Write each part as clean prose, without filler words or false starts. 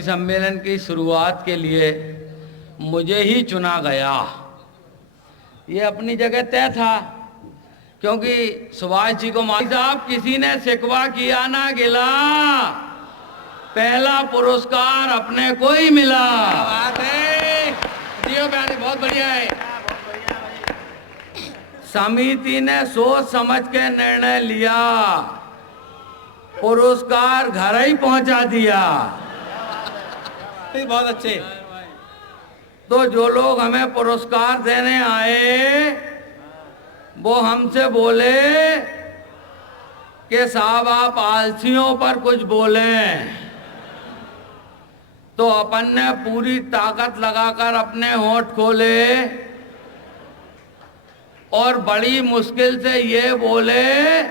सम्मेलन की शुरुआत के लिए मुझे ही चुना गया। ये अपनी जगह तय था, क्योंकि सुभाष जी को साहब किसी ने शिकवा किया ना गिला, पहला पुरस्कार अपने को ही मिला। बात है, जियो बयानी बहुत बढ़िया है। समिति ने सोच समझ के निर्णय लिया, पुरस्कार घर ही पहुंचा दिया। बहुत अच्छे। तो जो लोग हमें पुरस्कार देने आए वो हमसे बोले कि साहब आप आलसियों पर कुछ बोलें, तो अपन ने पूरी ताकत लगाकर अपने होंठ खोले और बड़ी मुश्किल से ये बोले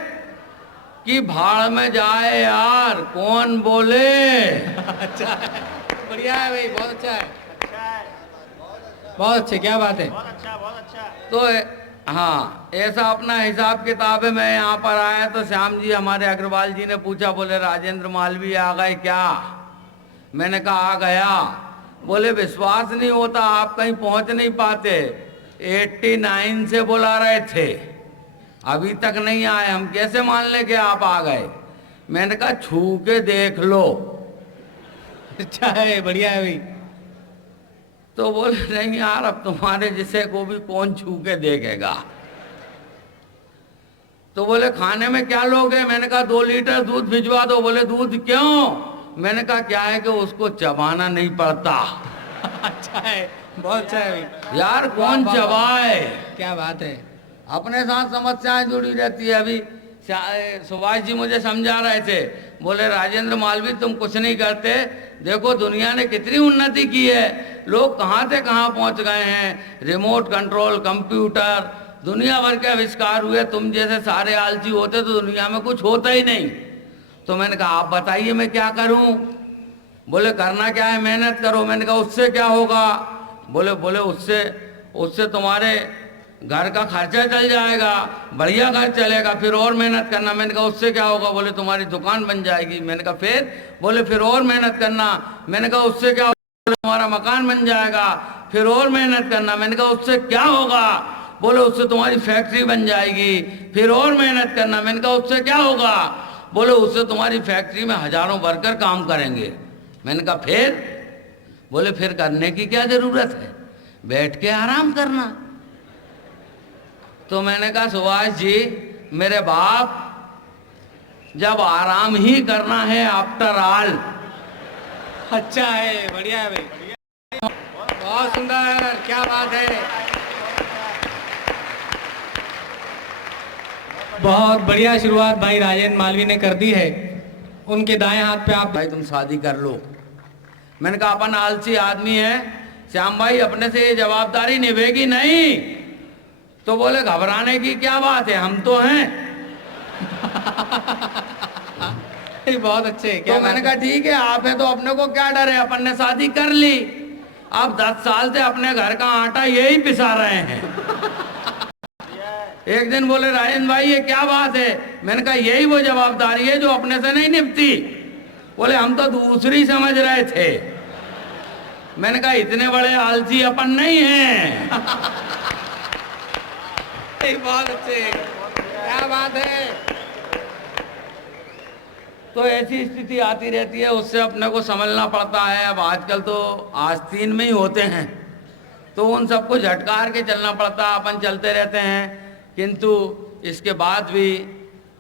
कि भाड़ में जाए यार, कौन बोले। अच्छा है, बढ़िया है भाई, बहुत अच्छा है, बहुत अच्छे, क्या बात है। तो हाँ, ऐसा अपना हिसाब किताब है। मैं यहाँ पर आया तो श्याम जी हमारे अग्रवाल जी ने पूछा, बोले राजेंद्र मालवीय आ गए क्या? मैंने कहा आ गया। बोले विश्वास नहीं होता, आप कहीं पहुँच नहीं पाते, 89 से बुला रहे थे, अभी तक नहीं आए, हम कैसे मान ले कि आप आ गए? मैंने कहा छू के देख लो। अच्छा है, बढ़िया है भाई। तो बोले नहीं यार, अब तुम्हारे जिसे को भी कौन छू के देखेगा। तो बोले खाने में क्या लोगे? मैंने कहा 2 लीटर दूध भिजवा दो। बोले दूध क्यों? मैंने कहा क्या है कि उसको चबाना नहीं पड़ता। अच्छा है, बहुत अच्छा है भाई। यार कौन चबाए? क्या बात है। अपने साथ समस्याएं जुड़ी रहती है। अभी सुभाष जी मुझे समझा रहे थे, बोले राजेंद्र मालवीय तुम कुछ नहीं करते, देखो दुनिया ने कितनी उन्नति की है, लोग कहाँ से कहाँ पहुँच गए हैं, रिमोट कंट्रोल, कंप्यूटर, दुनिया भर के आविष्कार हुए, तुम जैसे सारे आलसी होते तो दुनिया में कुछ होता ही नहीं। तो मैंने कहा आप बताइए मैं क्या करूं? बोले करना क्या है, मेहनत करो। मैंने कहा उससे क्या होगा? बोले उससे तुम्हारे घर का खर्चा चल जाएगा, बढ़िया घर चलेगा, फिर और मेहनत करना। मैंने कहा उससे क्या होगा? बोले तुम्हारी दुकान बन जाएगी। मैंने कहा फिर? बोले फिर और मेहनत करना। मैंने कहा उससे क्या होगा? तुम्हारा मकान बन जाएगा, फिर और मेहनत करना। मैंने कहा उससे क्या होगा? बोले उससे तुम्हारी फैक्ट्री बन जाएगी, फिर और मेहनत करना। मैंने कहा उससे क्या होगा? बोले उससे तुम्हारी फैक्ट्री में हजारों वर्कर काम करेंगे। मैंने कहा फिर? बोले फिर करने की क्या जरूरत है, बैठ के आराम करना। तो मैंने कहा सुभाष जी मेरे बाप, जब आराम ही करना है आफ्टर ऑल। अच्छा है, बढ़िया है भाई, बहुत सुंदर, क्या बात है। बहुत बढ़िया शुरुआत भाई राजेंद्र मालवीय ने कर दी है। उनके दाएं हाथ पे आप भाई तुम शादी कर लो। मैंने कहा अपन आलसी आदमी है श्याम भाई, अपने से ये जवाबदारी निभेगी नहीं। तो बोले घबराने की क्या बात है, हम तो हैं। बहुत अच्छे, क्या तो मैंने कहा ठीक है, आप है तो अपने को क्या डर है, अपन ने शादी कर ली, अब 10 साल से अपने घर का आटा यही पिसा रहे हैं। एक दिन बोले राजेंद्र भाई ये क्या बात है? मैंने कहा यही वो जवाबदारी है जो अपने से नहीं निभती। बोले हम तो दूसरी समझ रहे थे। मैंने कहा इतने बड़े आलसी अपन नहीं हैं। बहुत अच्छे, क्या बात है। तो ऐसी स्थिति आती रहती है, उससे अपने को समझना पड़ता है। अब आजकल तो आस्तीन में ही होते हैं, तो उन सबको झटकार के चलना पड़ता है। अपन चलते रहते हैं, किंतु इसके बाद भी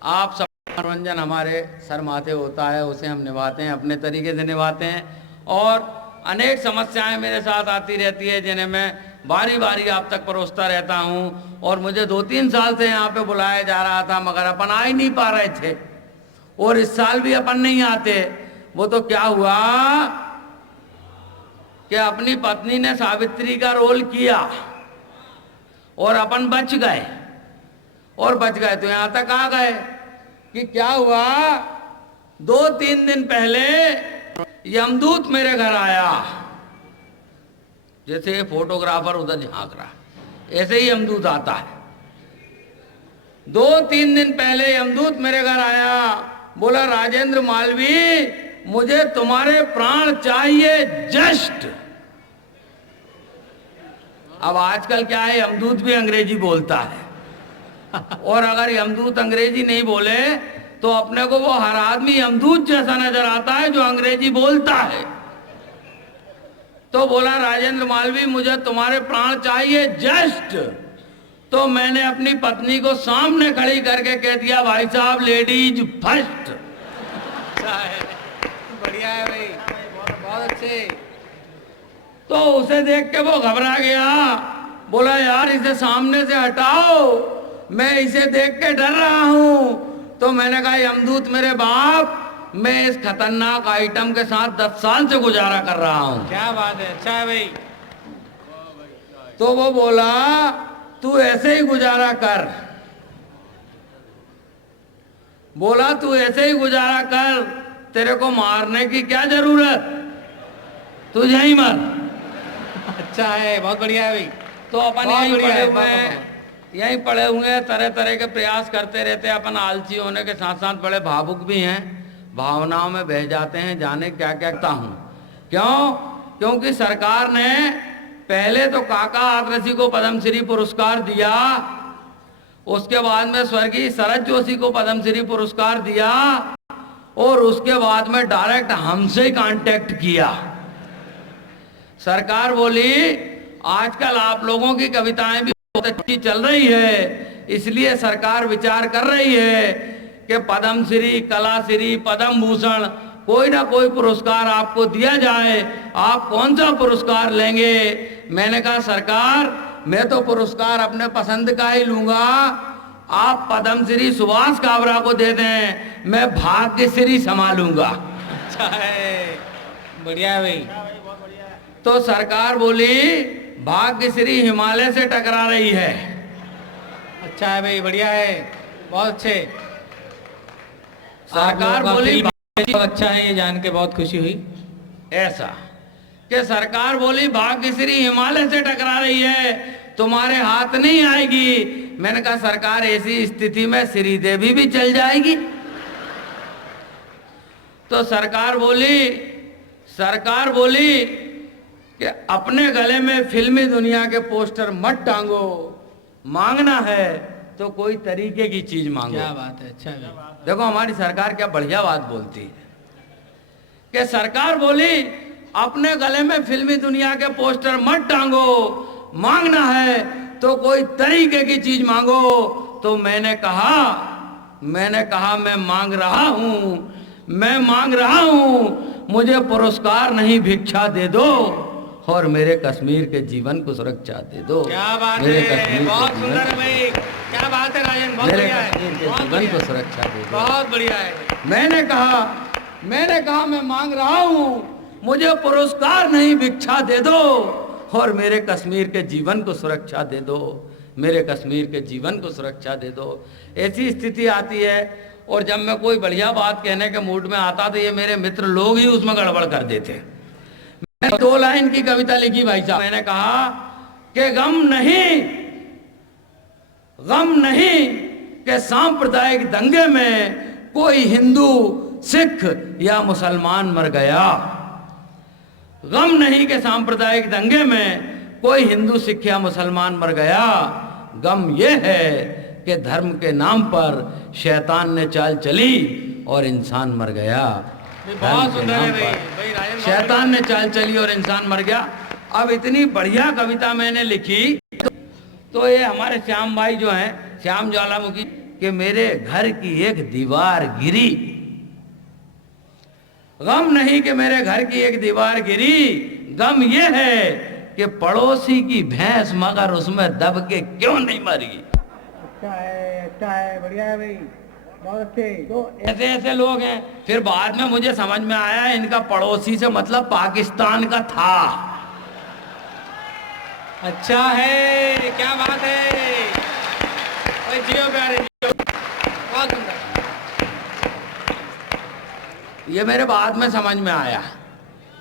आप सब मनोरंजन हमारे सर माथे होता है, उसे हम निभाते हैं, अपने तरीके से निभाते हैं। और अनेक समस्याएं मेरे साथ आती रहती है जिन्हें मैं बारी बारी आप तक परोसता रहता हूं। और मुझे 2-3 साल से यहाँ पे बुलाया जा रहा था, मगर अपन आ ही नहीं पा रहे थे, और इस साल भी अपन नहीं आते। वो तो क्या हुआ कि अपनी पत्नी ने सावित्री का रोल किया और अपन बच गए, और बच गए तो यहाँ तक आ गए कि क्या हुआ, 2-3 दिन पहले यमदूत मेरे घर आया। जैसे फोटोग्राफर उधर झांक रहा, ऐसे ही यमदूत आता है। 2-3 दिन पहले यमदूत मेरे घर आया, बोला राजेंद्र मालवीय मुझे तुम्हारे प्राण चाहिए जस्ट। अब आजकल क्या है, यमदूत भी अंग्रेजी बोलता है और अगर यमदूत अंग्रेजी नहीं बोले तो अपने को वो हर आदमी यमदूत जैसा नजर आता है जो अंग्रेजी बोलता है। तो बोला राजेंद्र मालवीय मुझे तुम्हारे प्राण चाहिए जस्ट। तो मैंने अपनी पत्नी को सामने खड़ी करके कह दिया भाई साहब लेडीज फर्स्ट। अच्छा है, बढ़िया है भाई, बहुत अच्छे। तो उसे देख के वो घबरा गया, बोला यार इसे सामने से हटाओ, मैं इसे देख के डर रहा हूं। तो मैंने कहा यमदूत मेरे बाप, मैं इस खतरनाक आइटम के साथ 10 साल से गुजारा कर रहा हूं। क्या बात है, अच्छा है भाई। तो वो बोला तू ऐसे ही गुजारा कर, बोला तू ऐसे ही गुजारा कर, तेरे को मारने की क्या जरूरत, तू यहीं मर। अच्छा है, बहुत बढ़िया है भाई। तो अपन बहुत यहीं बढ़िया पड़े है, हुए वाह, हैं, यहीं पड़े हुए हैं, तरह तरह के प्रयास करते रहते हैं। अपन आलसी होने के साथ साथ बड़े भावुक भी हैं, भावनाओं में बह जाते हैं, जाने क्या क्या कहता हूँ। क्यों? क्योंकि सरकार ने पहले तो काका आदर्शी को पद्मश्री पुरस्कार दिया, उसके बाद में स्वर्गीय शरद जोशी को पद्मश्री पुरस्कार दिया और उसके बाद में डायरेक्ट हमसे ही कांटेक्ट किया। सरकार बोली आजकल आप लोगों की कविताएं भी बहुत अच्छी चल रही है, इसलिए सरकार विचार कर रही है कि पद्मश्री, कलाश्री, पद्म भूषण कोई ना कोई पुरस्कार आपको दिया जाए। आप कौन सा पुरस्कार लेंगे? मैंने कहा सरकार मैं तो पुरस्कार अपने पसंद का ही लूंगा, आप पद्मश्री सुभाष काबरा को दे दें, मैं भाग्यश्री संभालूंगा। अच्छा है, बढ़िया है भाई। तो सरकार बोली भाग्यश्री हिमालय से टकरा रही है। अच्छा है भाई, बढ़िया है, बहुत अच्छे। सरकार बोली बहुत अच्छा है, ये जान के बहुत खुशी हुई। ऐसा कि सरकार बोली भाग्यश्री हिमालय से टकरा रही है, तुम्हारे हाथ नहीं आएगी। मैंने कहा सरकार ऐसी स्थिति में श्रीदेवी भी चल जाएगी। तो सरकार बोली कि अपने गले में फिल्मी दुनिया के पोस्टर मत टांगो, मांगना है तो कोई तरीके की चीज मांगो। क्या बात है, अच्छा है। देखो हमारी सरकार क्या बढ़िया बात बोलती है कि सरकार बोली अपने गले में फिल्मी दुनिया के पोस्टर मत टांगो, मांगना है तो कोई तरीके की चीज मांगो। तो मैंने कहा मैं मांग रहा हूं, मुझे पुरस्कार नहीं भिक्षा दे दो और मेरे कश्मीर के जीवन को सुरक्षा दे दो। क्या बात है, बहुत सुंदर भाई, क्या बात है राजन, बहुत बढ़िया है, जीवन को सुरक्षा दे दो। बहुत बढ़िया है। मैंने कहा मैं मांग रहा हूं, मुझे पुरस्कार नहीं भिक्षा दे दो और मेरे कश्मीर के जीवन को सुरक्षा दे दो, मेरे कश्मीर के जीवन को सुरक्षा दे दो। ऐसी स्थिति आती है और जब मैं कोई बढ़िया बात कहने के मूड में आता तो ये मेरे मित्र लोग ही उसमें गड़बड़ कर देते। मैंने 2 लाइन की कविता लिखी भाई साहब। मैंने कहा कि गम नहीं कि सांप्रदायिक दंगे में कोई हिंदू, सिख या मुसलमान मर गया। गम नहीं कि सांप्रदायिक दंगे में कोई हिंदू, सिख या मुसलमान मर गया। गम यह है कि धर्म के नाम पर शैतान ने चाल चली और इंसान मर गया। बहुत सुंदर है भाई राजन, शैतान ने चाल चली और इंसान मर गया। अब इतनी बढ़िया कविता मैंने लिखी तो ये हमारे श्याम भाई जो हैं, श्याम ज्वालामुखी, कि मेरे घर की एक दीवार गिरी। गम नहीं कि मेरे घर की एक दीवार गिरी, गम ये है कि पड़ोसी की भैंस मगर उसमें दब के क्यों नहीं मरी। अच्छा है, बढ़िया है भाई, बहुत अच्छे। तो ऐसे लोग हैं। फिर बाद में मुझे समझ में आया इनका पड़ोसी से मतलब पाकिस्तान का था। अच्छा है, क्या बात है, जियो प्यारे जियो, बहुत सुंदर। ये मेरे बाद में समझ में आया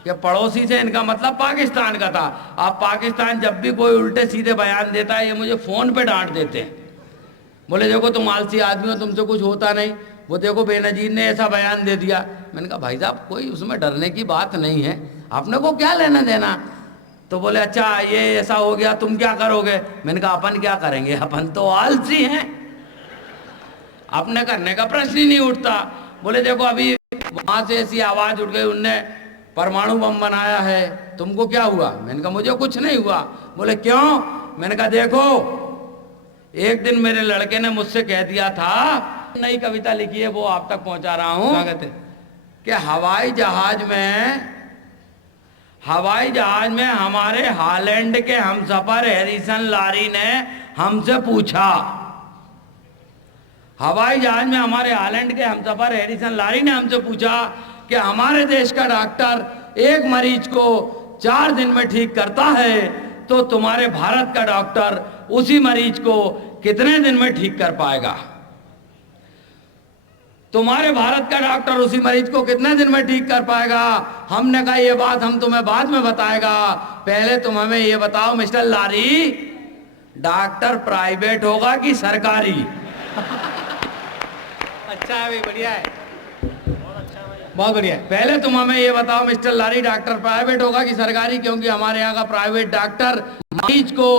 कि पड़ोसी से इनका मतलब पाकिस्तान का था। अब पाकिस्तान जब भी कोई उल्टे सीधे बयान देता है ये मुझे फोन पे डांट देते हैं, बोले देखो तुम आलसी आदमी हो, तुमसे कुछ होता नहीं, वो देखो बेनजीर ने ऐसा बयान दे दिया। मैंने कहा भाई साहब कोई उसमें डरने की बात नहीं है, आपने को क्या लेना देना। तो बोले अच्छा ये ऐसा हो गया, तुम क्या करोगे। मैंने कहा अपन क्या करेंगे, अपन तो आलसी हैं, अपने करने का प्रश्न ही नहीं उठता। बोले देखो अभी वहां से ऐसी आवाज उठ गई, उनने परमाणु बम बनाया है, तुमको क्या हुआ। मैंने कहा मुझे कुछ नहीं हुआ। बोले क्यों। मैंने कहा देखो एक दिन मेरे लड़के ने मुझसे कह दिया था, नई कविता लिखी है वो आप तक पहुंचा रहा हूं, स्वागत है। कि हवाई जहाज में हमारे हालैंड के हमसफर हैरिसन लारी ने हमसे पूछा, हवाई जहाज में हमारे हालैंड के हमसफर हैरिसन लारी ने हमसे पूछा कि हमारे देश का डॉक्टर एक मरीज को 4 दिन में ठीक करता है, तो तुम्हारे भारत का डॉक्टर उसी मरीज को कितने दिन में ठीक कर पाएगा। तुम्हारे भारत का डॉक्टर उसी मरीज को कितने दिन में ठीक कर पाएगा। हमने कहा ये बात हम तुम्हें बाद में बताएगा, पहले तुम हमें ये बताओ मिस्टर लारी, डॉक्टर प्राइवेट होगा कि सरकारी। अच्छा है भाई, बढ़िया है, बहुत बढ़िया है। पहले तुम हमें ये बताओ मिस्टर लारी, डॉक्टर प्राइवेट होगा कि सरकारी, क्योंकि हमारे यहाँ का प्राइवेट डॉक्टर मरीज को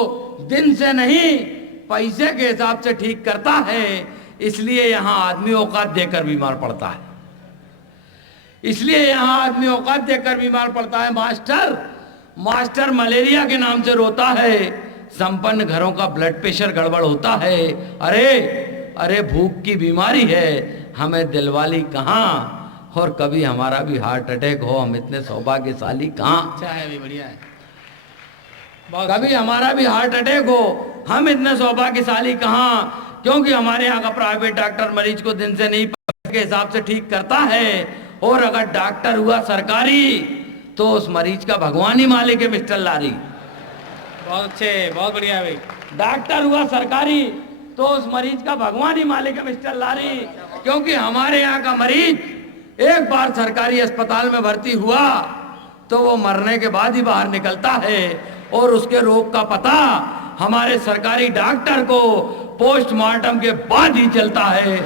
दिन से नहीं पैसे के हिसाब से ठीक करता है, इसलिए यहाँ आदमी औकात देकर बीमार पड़ता है, इसलिए यहाँ आदमी औकात देकर बीमार पड़ता है। मास्टर मलेरिया के नाम से रोता है, संपन्न घरों का ब्लड प्रेशर गड़बड़ होता है। अरे भूख की बीमारी है, हमें दिलवाली कहाँ, और कभी हमारा भी हार्ट अटैक हो, हम इतने सौभाग्यशाली कहाँ। अच्छा है भाई, बढ़िया है, कभी हमारा भी हार्ट अटैक हो, हम इतने सौभाग्यशाली कहाँ, क्योंकि हमारे यहाँ का प्राइवेट डॉक्टर मरीज को दिन से नहीं पैसे के हिसाब से ठीक करता है, और अगर डॉक्टर हुआ सरकारी तो उस मरीज का भगवान ही मालिक है मिस्टर लारी। बहुत अच्छे, बहुत बढ़िया है भाई। डॉक्टर हुआ सरकारी तो उस मरीज का भगवान ही मालिक है मिस्टर लारी, क्योंकि हमारे यहाँ का मरीज एक बार सरकारी अस्पताल में भर्ती हुआ तो वो मरने के बाद ही बाहर निकलता है, और उसके रोग का पता हमारे सरकारी डॉक्टर को पोस्टमार्टम के बाद ही चलता है।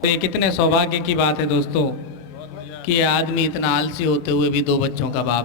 तो ये कितने सौभाग्य की बात है दोस्तों कि ये आदमी इतना आलसी होते हुए भी 2 बच्चों का बाप